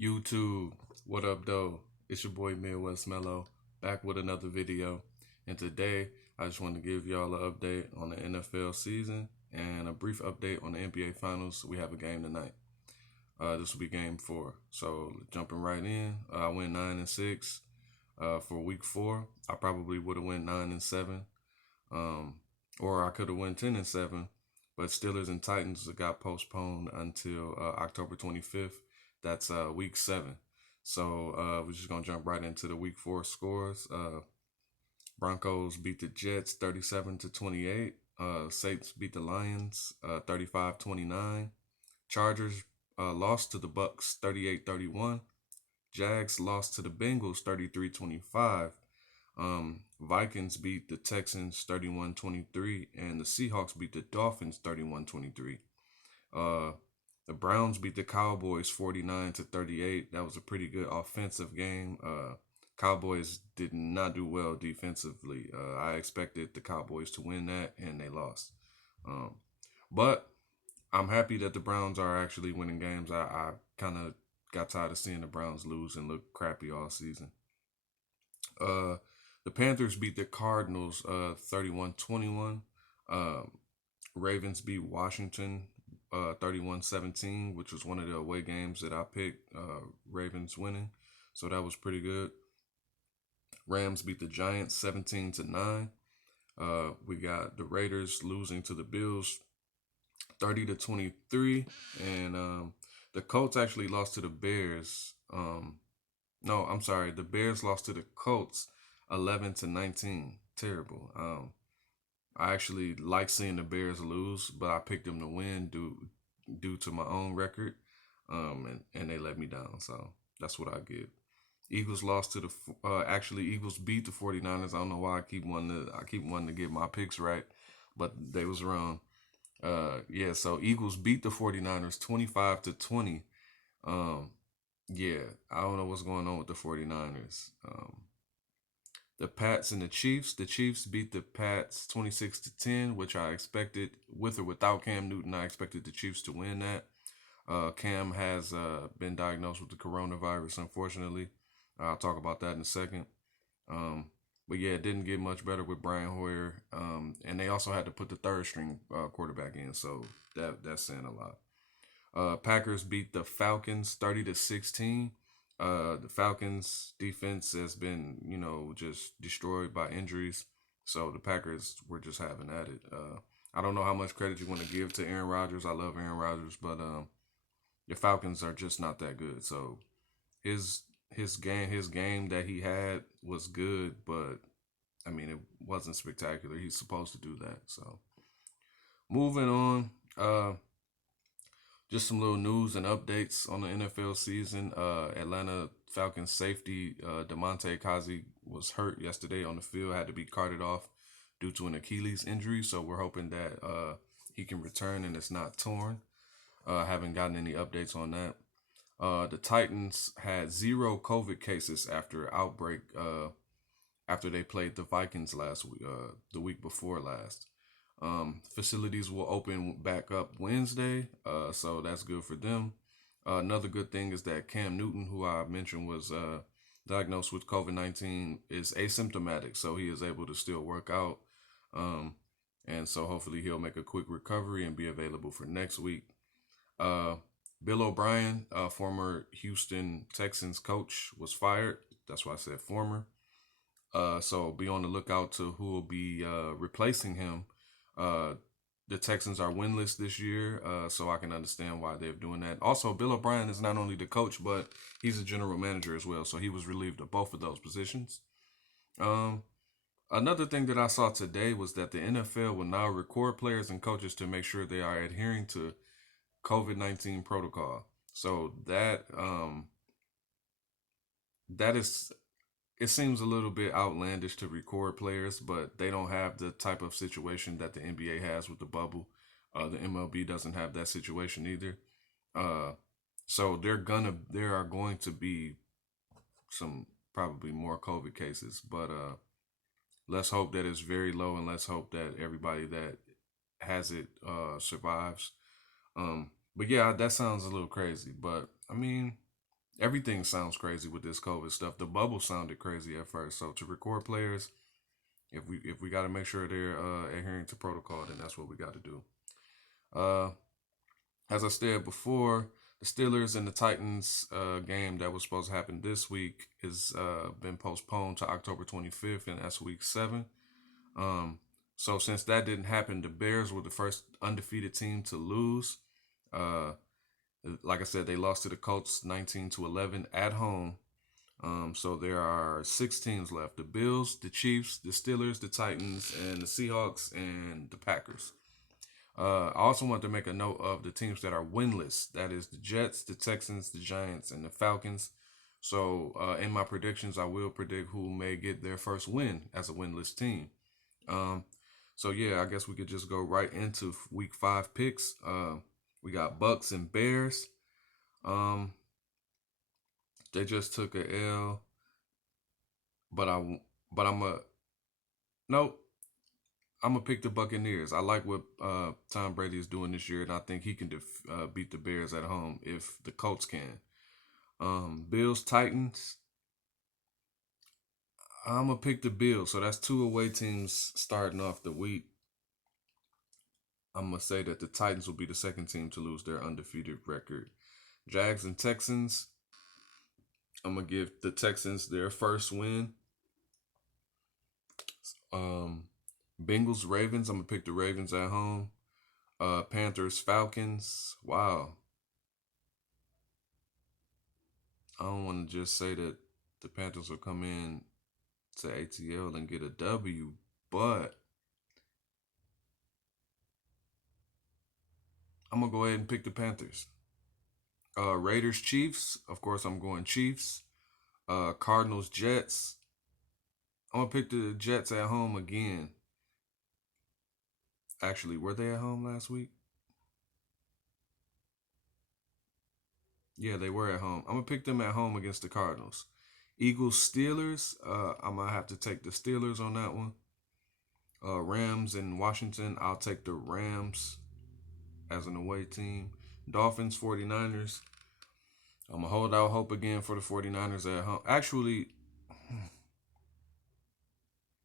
YouTube, what up, though? It's your boy Midwest Mellow, back with another video. And today, I just want to give y'all an update on the NFL season and a brief update on the NBA Finals. We have a game tonight. This will be game 4. So, jumping right in, I went 9-6 for week 4. I probably would have went 9-7, um, or I could have went 10-7. But Steelers and Titans got postponed until October 25th. That's week 7. So we're just gonna jump right into the week 4 scores. Broncos beat the Jets 37-28. Saints beat the Lions 35-29. Chargers lost to the Bucks 38-31. Jags lost to the Bengals 33-25. Vikings beat the Texans 31-23, and the Seahawks beat the Dolphins 31-23. Uh, the Browns beat the Cowboys 49-38. That was a pretty good offensive game. Cowboys did not do well defensively. I expected the Cowboys to win that, and they lost. Um, but I'm happy that the Browns are actually winning games. I kind of got tired of seeing the Browns lose and look crappy all season. Uh, the Panthers beat the Cardinals 31-21. Um, Ravens beat Washington 31-17, which was one of the away games that I picked. Ravens winning, so that was pretty good. Rams beat the Giants 17-9. We got the Raiders losing to the Bills 30-23, and the Colts actually lost to the Bears. No, I'm sorry, the Bears lost to the Colts 11-19. Terrible. I actually like seeing the Bears lose, but I picked them to win due to my own record, and they let me down. So that's what I get. Eagles lost to the actually Eagles beat the 49ers. I don't know why I keep wanting to get my picks right, but they was wrong. Yeah, so Eagles beat the 49ers 25-20. Um yeah, I don't know what's going on with the 49ers. The Pats and the Chiefs. The Chiefs beat the Pats 26-10, which I expected with or without Cam Newton. I expected the Chiefs to win that. Cam has been diagnosed with the coronavirus, unfortunately. I'll talk about that in a second. Um, but yeah, it didn't get much better with Brian Hoyer. And they also had to put the third string quarterback in, so that's saying a lot. Packers beat the Falcons 30-16. The Falcons defense has been, just destroyed by injuries. So the Packers were just having at it. I don't know how much credit you want to give to Aaron Rodgers. I love Aaron Rodgers, but the Falcons are just not that good. So his his game that he had was good, but I mean it wasn't spectacular. He's supposed to do that. So moving on. Just some little news and updates on the NFL season. Atlanta Falcons safety Damontae Kazi was hurt yesterday on the field, had to be carted off due to an Achilles injury. So we're hoping that he can return and it's not torn. Haven't gotten any updates on that. The Titans had 0 COVID cases after outbreak after they played the Vikings last week, the week before last. Facilities will open back up Wednesday, so that's good for them. Another good thing is that Cam Newton, who I mentioned was diagnosed with COVID-19, is asymptomatic, so he is able to still work out. Um, and so hopefully he'll make a quick recovery and be available for next week. Uh, Bill O'Brien, former Houston Texans coach, was fired. That's why I said former. So be on the lookout to who will be replacing him. Uh, the Texans are winless this year, so I can understand why they're doing that. Also, Bill O'Brien is not only the coach, but he's a general manager as well, so he was relieved of both of those positions. Um, Another thing that I saw today was that the NFL will now record players and coaches to make sure they are adhering to COVID-19 protocol. So that is it seems a little bit outlandish to record players, but they don't have the type of situation that the NBA has with the bubble. The MLB doesn't have that situation either. Uh, so there are going to be some probably more COVID cases, but let's hope that it's very low, and let's hope that everybody that has it survives. But yeah, that sounds a little crazy, but I mean, everything sounds crazy with this COVID stuff. The bubble sounded crazy at first. So to record players, if we got to make sure they're adhering to protocol, then that's what we got to do. Uh, as I said before, the Steelers and the Titans game that was supposed to happen this week is been postponed to October 25th, and that's week 7. Um, so since that didn't happen, the Bears were the first undefeated team to lose. Uh, like I said, they lost to the Colts 19-11 at home. So there are 6 teams left: the Bills, the Chiefs, the Steelers, the Titans, and the Seahawks and the Packers. I also want to make a note of the teams that are winless. That is the Jets, the Texans, the Giants, and the Falcons. So in my predictions, I will predict who may get their first win as a winless team. Um, so yeah, I guess we could just go right into week 5 picks. We got Bucks and Bears. They just took a L, but I'm a nope. I'm gonna pick the Buccaneers. I like what Tom Brady is doing this year, and I think he can beat the Bears at home if the Colts can. Bills Titans. I'm gonna pick the Bills. So that's 2 away teams starting off the week. I'm gonna say that the Titans will be the second team to lose their undefeated record. Jags and Texans. I'm gonna give the Texans their first win. Um, Bengals Ravens. I'm gonna pick the Ravens at home. Panthers Falcons. Wow. I don't want to just say that the Panthers will come in to ATL and get a W, but I'm gonna go ahead and pick the Panthers. Raiders Chiefs. Of course, I'm going Chiefs. Cardinals Jets. I'm gonna pick the Jets at home again. Actually, were they at home last week? Yeah, they were at home. I'm gonna pick them at home against the Cardinals. Eagles Steelers. I'm gonna have to take the Steelers on that one. Rams in Washington. I'll take the Rams as an away team. Dolphins 49ers. I'm gonna hold out hope again for the 49ers at home. Actually,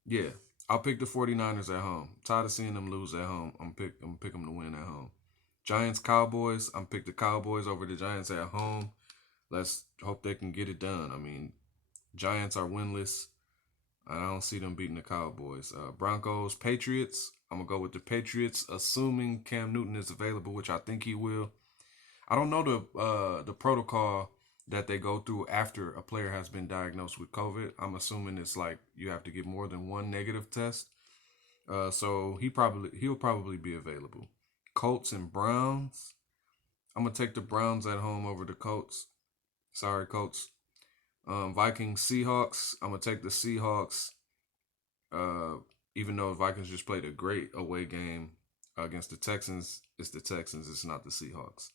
yeah, I'll pick the 49ers at home. Tired of seeing them lose at home. I'm pick them to win at home. Giants Cowboys. I'm pick the Cowboys over the Giants at home. Let's hope they can get it done. I mean, Giants are winless. I don't see them beating the Cowboys. Broncos Patriots. I'm gonna go with the Patriots, assuming Cam Newton is available, which I think he will. I don't know the protocol that they go through after a player has been diagnosed with COVID. I'm assuming it's like you have to get more than one negative test. So he'll probably be available. Colts and Browns. I'm gonna take the Browns at home over the Colts. Sorry, Colts. Vikings Seahawks. I'm gonna take the Seahawks. Uh, Even though Vikings just played a great away game against the Texans, it's the Texans. It's not the Seahawks.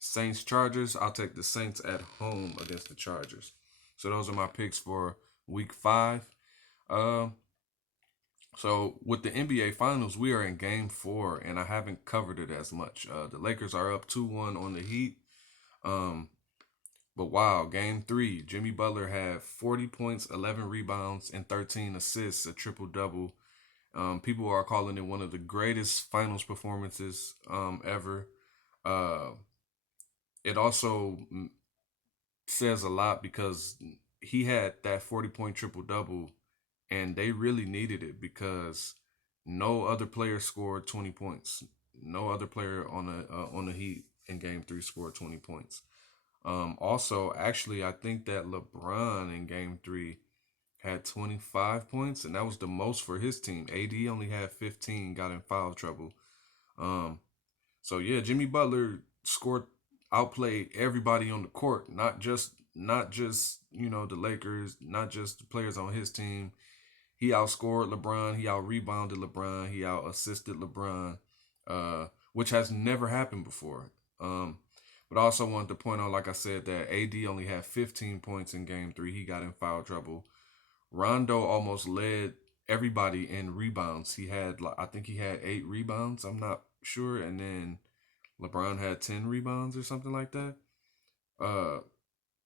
Saints Chargers. I'll take the Saints at home against the Chargers. So those are my picks for week 5. So with the NBA Finals, we are in Game 4, and I haven't covered it as much. The Lakers are up 2-1 on the Heat. Um, but wow, Game 3, Jimmy Butler had 40 points, 11 rebounds, and 13 assists, a triple double. People are calling it one of the greatest Finals performances ever. Uh, it also says a lot because he had that 40-point triple double, and they really needed it because no other player scored 20 points. No other player on the Heat in Game 3 scored 20 points. Also, actually, I think that LeBron in Game 3 had 25 points, and that was the most for his team. AD only had 15, got in foul trouble. Um, so yeah, Jimmy Butler scored, outplayed everybody on the court, not just the Lakers, not just the players on his team. He outscored LeBron, he out rebounded LeBron, he out assisted LeBron, which has never happened before. But I also wanted to point out, like I said, that AD only had 15 points in Game 3. He got in foul trouble. Rondo almost led everybody in rebounds. I think he had 8 rebounds. I'm not sure, and then LeBron had 10 rebounds or something like that. Uh,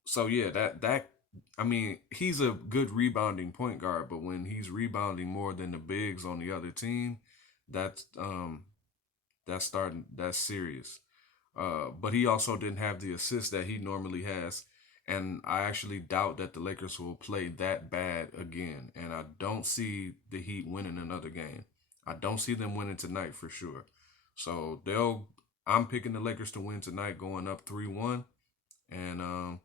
So yeah, that I mean, he's a good rebounding point guard, but when he's rebounding more than the bigs on the other team, that's that's serious. But he also didn't have the assist that he normally has. And I actually doubt that the Lakers will play that bad again. And I don't see the Heat winning another game. I don't see them winning tonight for sure. So I'm picking the Lakers to win tonight, going up 3-1. And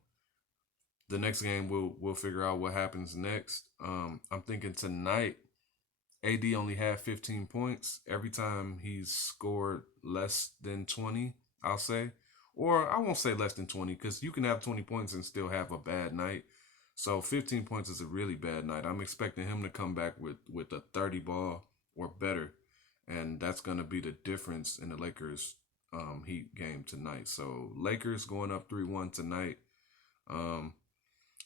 the next game we'll figure out what happens next. I'm thinking tonight AD only had 15 points. Every time he's scored less than 20, I'll say. Or I won't say less than 20 because you can have 20 points and still have a bad night. So 15 points is a really bad night. I'm expecting him to come back with a 30 ball or better. And that's going to be the difference in the Lakers Heat game tonight. So Lakers going up 3-1 tonight. Um,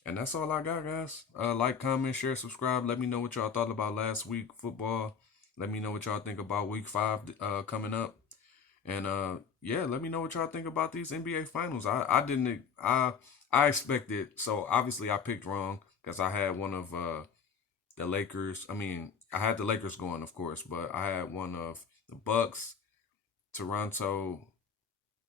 and that's all I got, guys. Like, comment, share, subscribe. Let me know what y'all thought about last week football. Let me know what y'all think about week 5 coming up. And yeah, let me know what y'all think about these NBA finals. I didn't I expected, so obviously I picked wrong because I had one of the Lakers. I mean, I had the Lakers going, of course, but I had one of the Bucks, Toronto,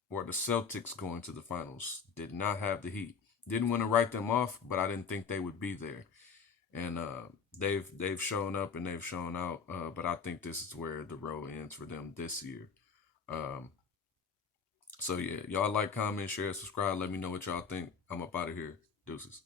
or the Celtics going to the finals. Did not have the Heat. Didn't want to write them off, but I didn't think they would be there. And they've shown up and they've shown out. But I think this is where the road ends for them this year. Um, so yeah, y'all like, comment, share, subscribe. Let me know what y'all think. I'm up out of here. Deuces.